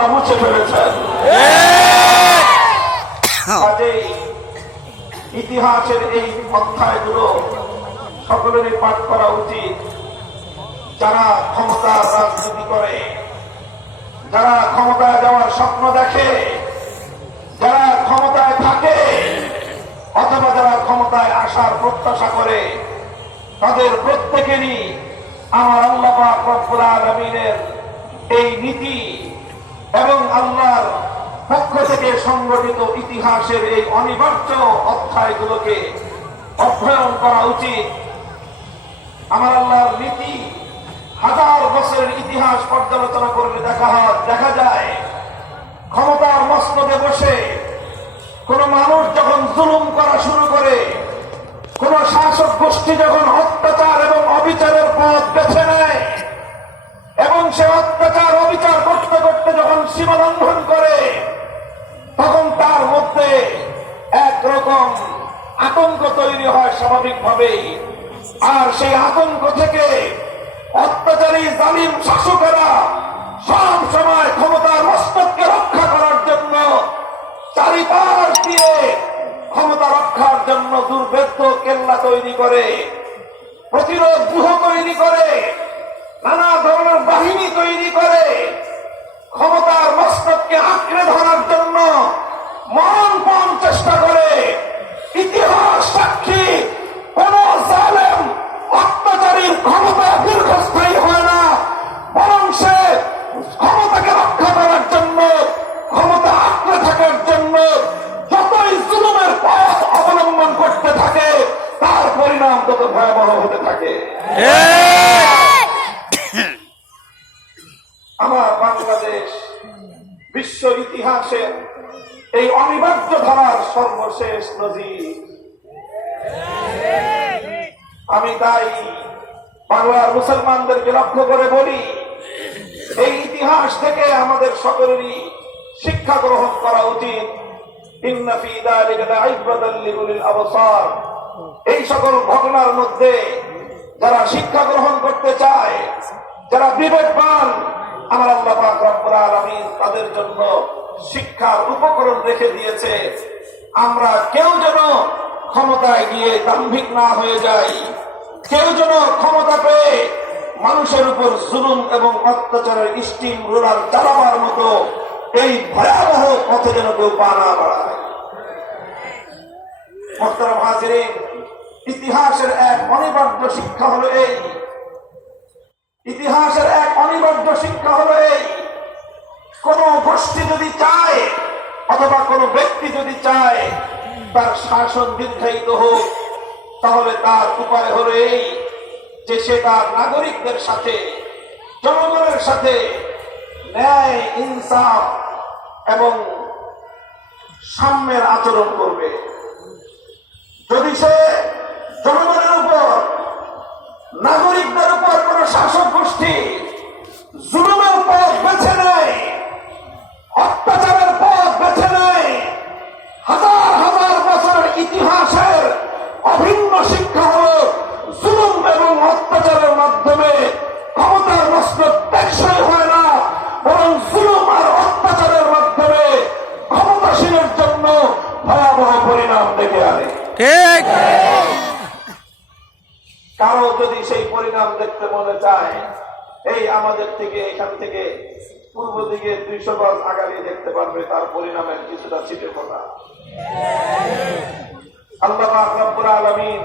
আল্লাহ মুছে ফেলেছেন। কাজেই ইতিহাসের এই অধ্যায়গুলো সকলেরই পাঠ করা উচিত। যারা ক্ষমতার রাজনীতি করে, যারা ক্ষমতায় যাওয়ার স্বপ্ন দেখে, যারা ক্ষমতায় থাকে অথবা যারা ক্ষমতায় আসার প্রত্যাশা করে, তাদের প্রত্যেকেরই আমার আল্লাহ পাক রব্বুল আলামিনের এই নীতি এবং আল্লাহর পক্ষ থেকে সংগঠিত ইতিহাসের এই অনিবার্য অধ্যায়গুলোকে অধ্যয়ন করা উচিত। আমার আল্লাহর নীতি হাজার বছরের ইতিহাস পর্যালোচনা করলে দেখা যায়, ক্ষমতার মসনদে বসে কোন মানুষ যখন জুলুম করা শুরু করে, কোন শাসক গোষ্ঠী যখন অত্যাচার এবং অবিচারের পথ বেছে নেয় এবং সে অত্যাচার অবিচার করতে করতে যখন সীমা লঙ্ঘন করে, তখন তার মধ্যে একরকম আতঙ্ক তৈরি হয় স্বাভাবিকভাবেই। আর সেই আতঙ্ক থেকে অত্যাচারী জালিম শাসকেরা সব সময় ক্ষমতার মস্তককে রক্ষা করার জন্য চারিপাশ দিয়ে ক্ষমতা রক্ষার জন্য দুর্ভেদ্য কেল্লা তৈরি করে, প্রতিরোধ ব্যূহ তৈরি করে, নানা ধরনের বাহিনী তৈরি করে, ক্ষমতার মস্তককে আঁকড়ে ধরার জন্য মরণপণ চেষ্টা করে। ইতিহাস সাক্ষী, কোন জালেম অত্যাচারীর ক্ষমতা দীর্ঘস্থায়ী হয় না, বরং সে ক্ষমতাকে রক্ষা করার জন্য, ক্ষমতা আঁকড়ে থাকার জন্য যতই জুলুমের পথ অবলম্বন করতে থাকে, তার পরিণাম তত ভয়াবহ হতে থাকে। আমার বাংলাদেশ বিশ্ব ইতিহাসের এই অনিবার্য ধারার সর্বশেষ নজির। আমি তাই বাংলার মুসলমানদেরকে লক্ষ্য করে বলি, এই ইতিহাস থেকে আমাদের সকলেরই শিক্ষা গ্রহণ করা উচিত। ইন্না ফী যালিকা লাইবরাতাল লিউলিল আবসার। এই সকল ঘটনার মধ্যে যারা শিক্ষা গ্রহণ করতে চায়, যারা বিবেকবান, আমার আল্লাহ পাক রব্বুল আলামিন তাদের জন্য শিক্ষার উপকরণ রেখে দিয়েছে। আমরা কেউ যেন ক্ষমতায় গিয়ে দাম্ভিক না হয়ে যাই, কেউ যেন ক্ষমতা পেয়ে মানুষের উপর জুলুম এবং অত্যাচারের স্টিম রোলার চালাবার মতো এই ভয়াবহ পথে যেন কেউ পা না বাড়ায়। মোহতারাম হাজিরিন, ইতিহাসের এক অনিবার্য শিক্ষা হলো এই, ইতিহাসের এক অনিবার্য শিক্ষা হলো এই, কোন গোষ্ঠী যদি চায় অথবা কোন ব্যক্তি যদি চায় তার শাসন দীর্ঘায়িত হোক, তাহলে তার উপায় হলো এই যে সে তার নাগরিকদের সাথে, জনগণের সাথে ন্যায়, ইনসাফ এবং সাম্যের আচরণ করবে। যদি সে জনগণের উপর, নাগরিকদের উপর কোন শাসক গোষ্ঠী জুলুমের পথ বেছে নেয়, অত্যাচারের পথ বেছে নেয়, হাজার হাজার বছরের ইতিহাসের অভিন্ন শিক্ষা হল জুলুম এবং অত্যাচারের মাধ্যমে ক্ষমতার মস্তক টেকসই হয় না, বরং জুলুম আর অত্যাচারের মাধ্যমে ক্ষমতাসীনের জন্য ভয়াবহ পরিণাম ডেকে আনে। ঠিক। কারো যদি সেই পরিণাম দেখতে মনে চায়, এই আমাদের থেকে, এখান থেকে পূর্ব দিকে 200 গজ আগালি দেখতে পারবে তার পরিণামের কিছুটা ছিটে ফোটা। আল্লাহ পাক রব্বুল আলামিন